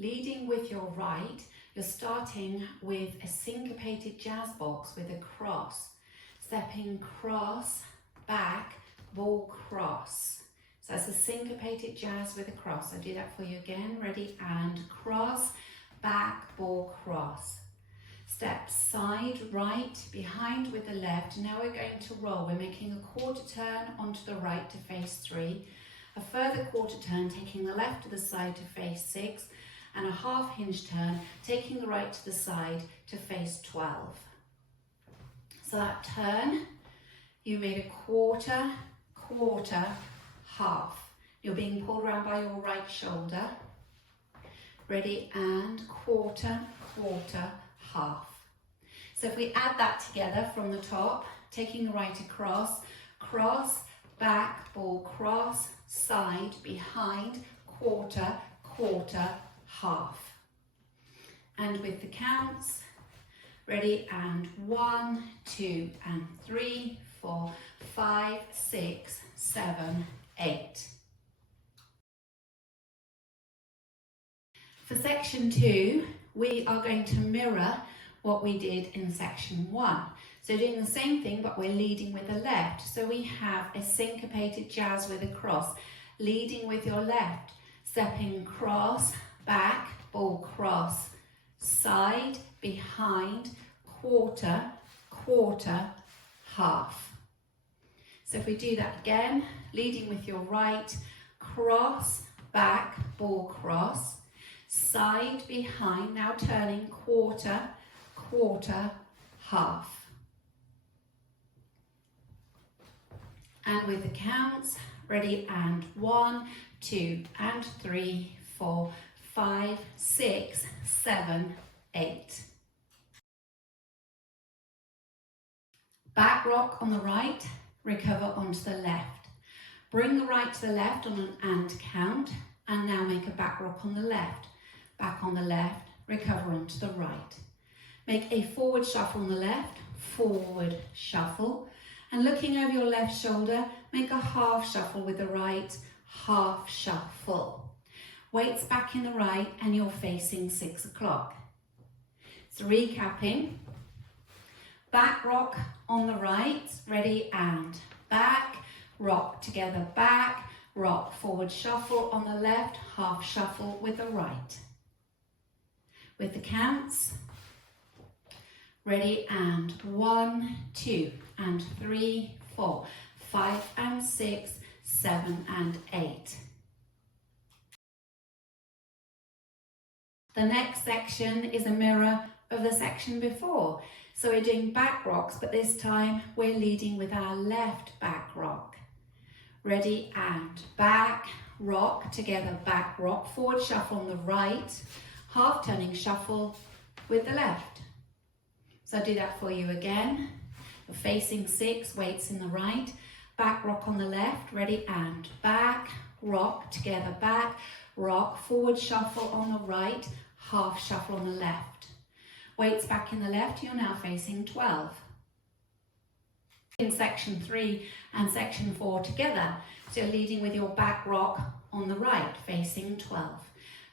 Leading with your right, you're starting with a syncopated jazz box with a cross. Stepping cross, back, ball, cross. So that's a syncopated jazz with a cross. I'll do that for you again. Ready? And cross, back, ball, cross. Step side, right, behind with the left. Now we're going to roll. We're making a quarter turn onto the right to face 3. A further quarter turn, taking the left to the side to face 6. And a half hinge turn, taking the right to the side to face 12. So that turn, you made a quarter, quarter, half. You're being pulled around by your right shoulder. Ready? And quarter, quarter, half. So if we add that together from the top, taking the right across, cross, back, ball, cross, side, behind, quarter, quarter, half. And with the counts, ready? And 1, 2, and 3, 4, 5, 6, 7, 8. For section 2, we are going to mirror what we did in section 1. So doing the same thing, but we're leading with the left. So we have a syncopated jazz with a cross, leading with your left, stepping cross, back, ball, cross, side, behind, quarter, quarter, half. So if we do that again, leading with your right, cross, back, ball, cross, side, behind, now turning quarter, quarter, half. And with the counts, ready? And 1, 2, and 3, 4, 5, 6, 7, 8. Back rock on the right, recover onto the left. Bring the right to the left on an and count, and now make a back rock on the left. Back on the left, recover onto the right. Make a forward shuffle on the left, forward shuffle, and looking over your left shoulder, make a half shuffle with the right, half shuffle. Weights back in the right and you're facing 6 o'clock. So recapping, back rock on the right, ready? And back, rock together, back, rock, forward shuffle on the left, half shuffle with the right. With the counts, ready? And 1, 2, and 3, 4, 5, and 6, 7, and 8. The next section is a mirror of the section before. So we're doing back rocks, but this time we're leading with our left back rock. Ready? And back, rock, together, back, rock, forward shuffle on the right, half turning shuffle with the left. So I'll do that for you again. You're facing 6, weights in the right, back rock on the left, ready? And back, rock, together, back, rock, forward shuffle on the right, half shuffle on the left. Weights back in the left, you're now facing 12. In section 3 and section 4 together, so you're leading with your back rock on the right, facing 12.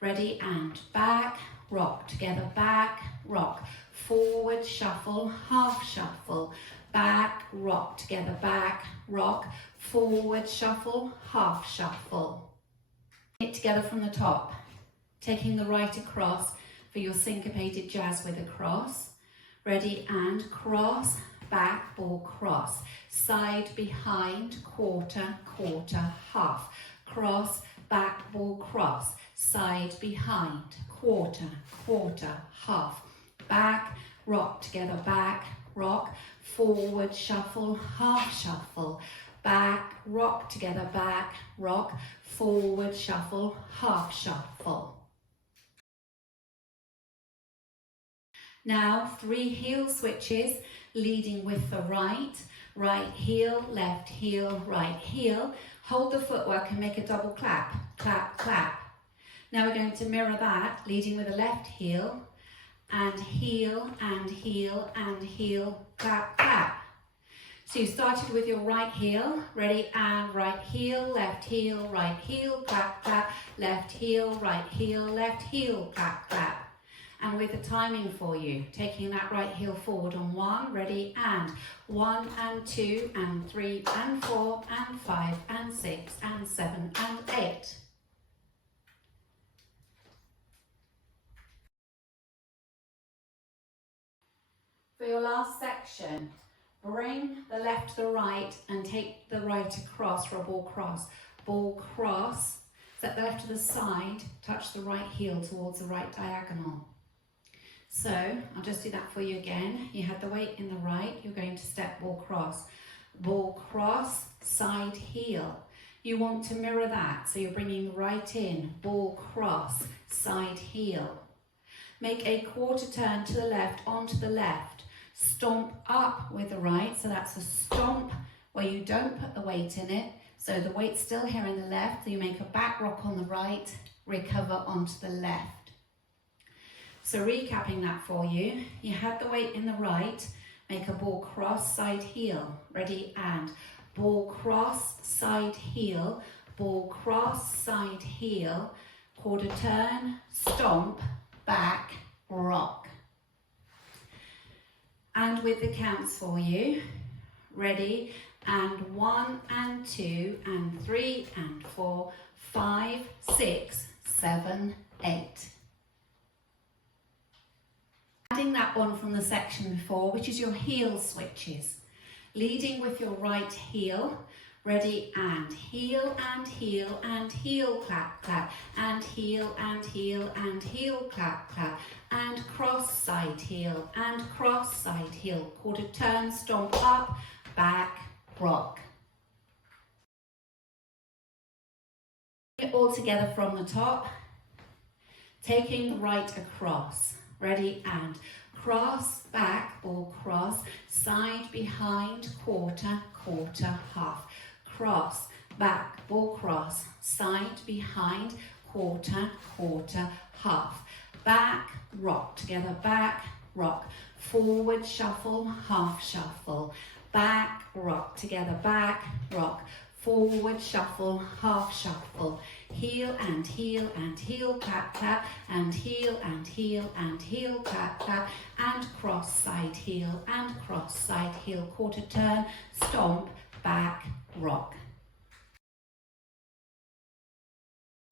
Ready? And back, rock, together, back, rock, forward shuffle, half shuffle, back, rock, together, back, rock, forward shuffle, half shuffle. It together from the top, taking the right across for your syncopated jazz with a cross. Ready? And cross, back, ball, cross, side, behind, quarter, quarter, half, cross, back, ball, cross, side, behind, quarter, quarter, half, back, rock, together, back, rock, forward shuffle, half shuffle, back, rock, together, back, rock, forward shuffle, half shuffle. Now 3 heel switches, leading with the right, right heel, left heel, right heel. Hold the footwork and make a double clap, clap, clap. Now we're going to mirror that, leading with the left heel, and heel, and heel, and heel, clap, clap. So you started with your right heel, ready, and right heel, right heel, clap, clap, left heel, clap, clap. And with the timing for you, taking that right heel forward on 1, ready, and 1 and 2 and 3 and 4 and 5 and 6 and 7 and 8. For your last section, bring the left to the right and take the right across for a ball cross. Ball cross, set the left to the side, touch the right heel towards the right diagonal. So I'll just do that for you again. You had the weight in the right, you're going to step ball cross, side heel. You want to mirror that, so you're bringing the right in, ball cross, side heel. Make a quarter turn to the left, onto the left. Stomp up with the right, so that's a stomp where you don't put the weight in it. So the weight's still here in the left, so you make a back rock on the right, recover onto the left. So recapping that for you, you had the weight in the right, make a ball cross, side heel, ready, and ball cross, side heel, ball cross, side heel, quarter turn, stomp, back, rock. And with the counts for you, ready, and 1 and 2 and 3 and 4, 5, 6, 7, 8. Adding that one from the section before, which is your heel switches. Leading with your right heel, ready, and heel and heel and heel, clap, clap, and heel and heel and heel, clap, clap, and cross, side heel, and cross, side heel, quarter turn, stomp up, back, rock. It all together from the top, taking the right across, ready, and cross, back, ball cross, side, behind, quarter, quarter, half. Cross, back, ball cross, side, behind, quarter, quarter, half. Back, rock, together, back, rock. Forward, shuffle, half shuffle. Back, rock, together, back, rock. Forward, shuffle, half shuffle. Heel and heel and heel, clap, clap, and heel and heel and heel, clap, clap, and cross, side heel and cross, side heel, quarter turn, stomp, back, rock.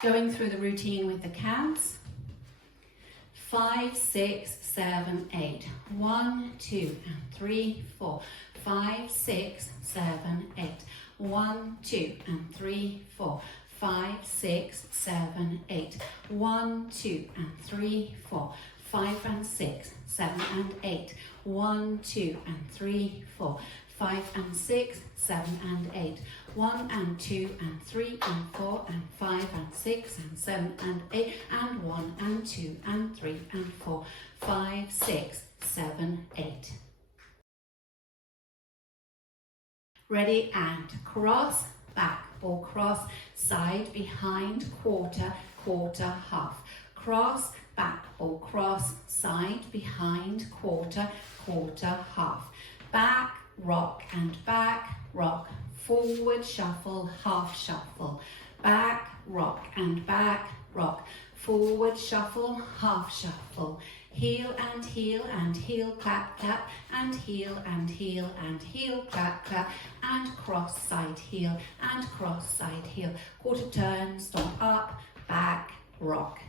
Going through the routine with the counts. 5, 6, 7, 8. 1, 2, and 3, 4. 5, 6, 7, 8. 1, 2, and 3, 4. 5, 6, 7, 8. 1, 2, and 3, 4. 5 and 6, 7 and 8. 1, 2, and 3, 4. 5 and 6, 7 and 8. 1 and 2 and 3 and 4 and 5 and 6 and 7 and 8 and 1 and 2 and 3 and 4. 5, 6, 7, 8. Ready, and cross, back, ball cross, side, behind, quarter, quarter, half. Cross, back, ball cross, side, behind, quarter, quarter, half. Back, rock, and back, rock. Forward, shuffle, half shuffle. Back, rock, and back, rock. Forward, shuffle, half shuffle. Heel and heel and heel, clap, clap, and heel and heel and heel, clap, clap, and cross, side heel and cross, side heel. Quarter turn, stomp up, back, rock.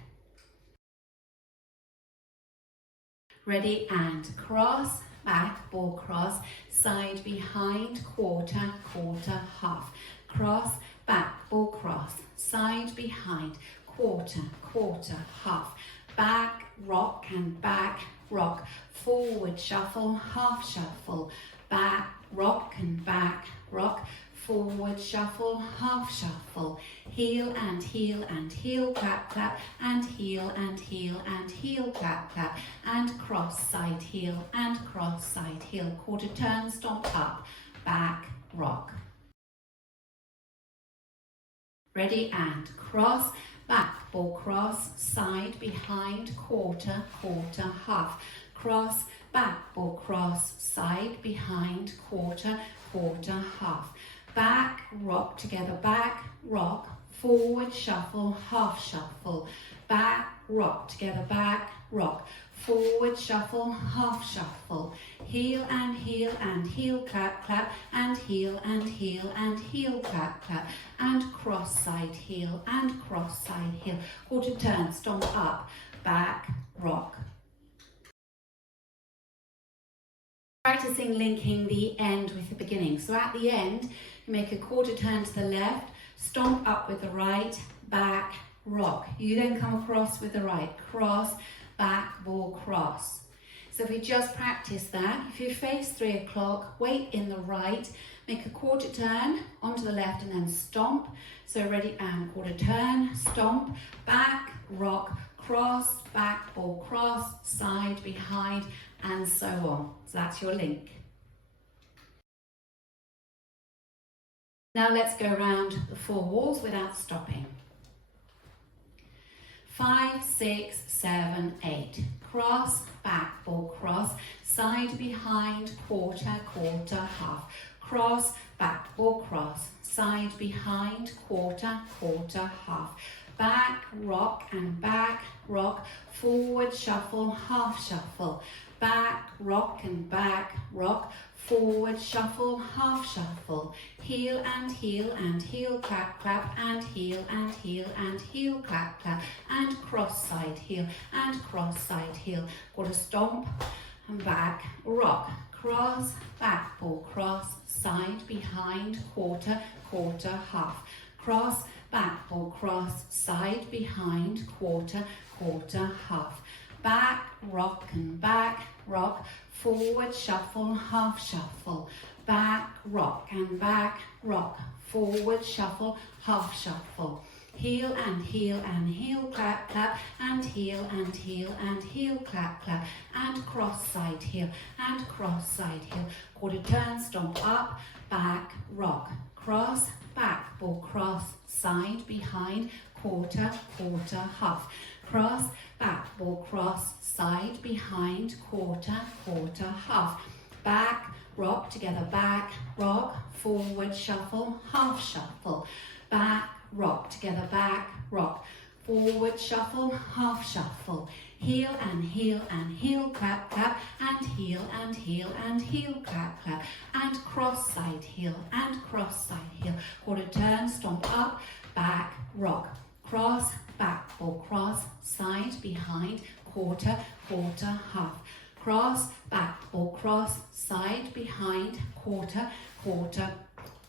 Ready, and cross, back, ball cross, side, behind, quarter, quarter, half. Cross, back, ball cross, side, behind, quarter, quarter, half. Back, rock, and back, rock. Forward, shuffle, half shuffle. Back, rock, and back, rock. Forward, shuffle, half shuffle. Heel and heel and heel, clap, clap, and heel and heel and heel, clap, clap, and cross, side heel and cross, side heel. Quarter turn, stomp up, back, rock. Ready, and cross, back, ball cross, side, behind, quarter, quarter, half. cross, back, ball, cross, side, behind, quarter, quarter, half. Back, rock together, back, rock, forward, shuffle, half shuffle. Back, rock together, back, rock, forward, shuffle, half shuffle. Heel and heel and heel, clap, clap, and heel and heel and heel, clap, clap, and cross side heel and cross side heel. Quarter turn, stomp up, back, rock. Practicing linking the end with the beginning. So at the end, you make a quarter turn to the left, stomp up with the right, back, rock. You then come across with the right, cross, back, ball, cross. So if we just practice that, if you face 3 o'clock, weight in the right, make a quarter turn onto the left and then stomp. So ready and quarter turn, stomp, back, rock, cross, back, ball, cross, side, behind, and so on. So that's your link. Now let's go around the 4 walls without stopping. 5, 6, 7, 8. Cross, back, ball, cross, side, behind, quarter, quarter, half. Cross, back, ball, cross, side, behind, quarter, quarter, half. Back, rock and back, rock, forward, shuffle, half shuffle. Back, rock and back, rock, forward, shuffle, half shuffle. Heel and heel and heel, clap, clap, and heel and heel and heel, clap, clap, and cross side heel and cross side heel. Quarter stomp and back, rock, cross, back, ball, cross, side, behind, quarter, quarter, half. Cross, back, ball, cross, side, behind, quarter, quarter, half. Back, rock and back, rock, forward, shuffle, half shuffle. Back, rock and back, rock, forward, shuffle, half shuffle. Heel and heel and heel, clap, clap, and heel and heel and heel, clap, clap, and cross side heel and cross side heel. Quarter turn, stomp up, back, rock, cross, back, ball, cross, side, behind, quarter, quarter, half. Cross, back, ball, cross, side, behind, quarter, quarter, half. Back, rock together, back, rock, forward, shuffle, half shuffle. Back, rock together, back, rock, forward, shuffle, half shuffle. Heel and heel and heel, clap, clap, and heel and heel and heel, clap, clap, and cross side heel and cross side heel. Quarter turn, stomp up, back, rock, cross, back, ball, cross, side, behind, quarter, quarter, half. Cross, back, ball, cross, side, behind, quarter, quarter,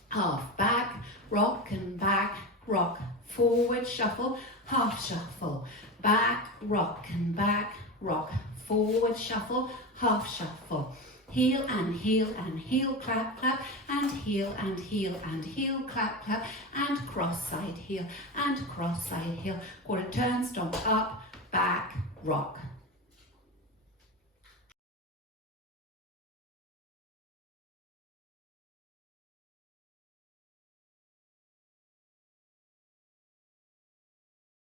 half. Back, rock and back, rock, forward, shuffle, half shuffle. Back, rock and back, rock, forward, shuffle, half shuffle. Heel and heel and heel, clap, clap, and heel and heel and heel, clap, clap, and cross side heel and cross side heel. Quarter turn, stomp up, back, rock.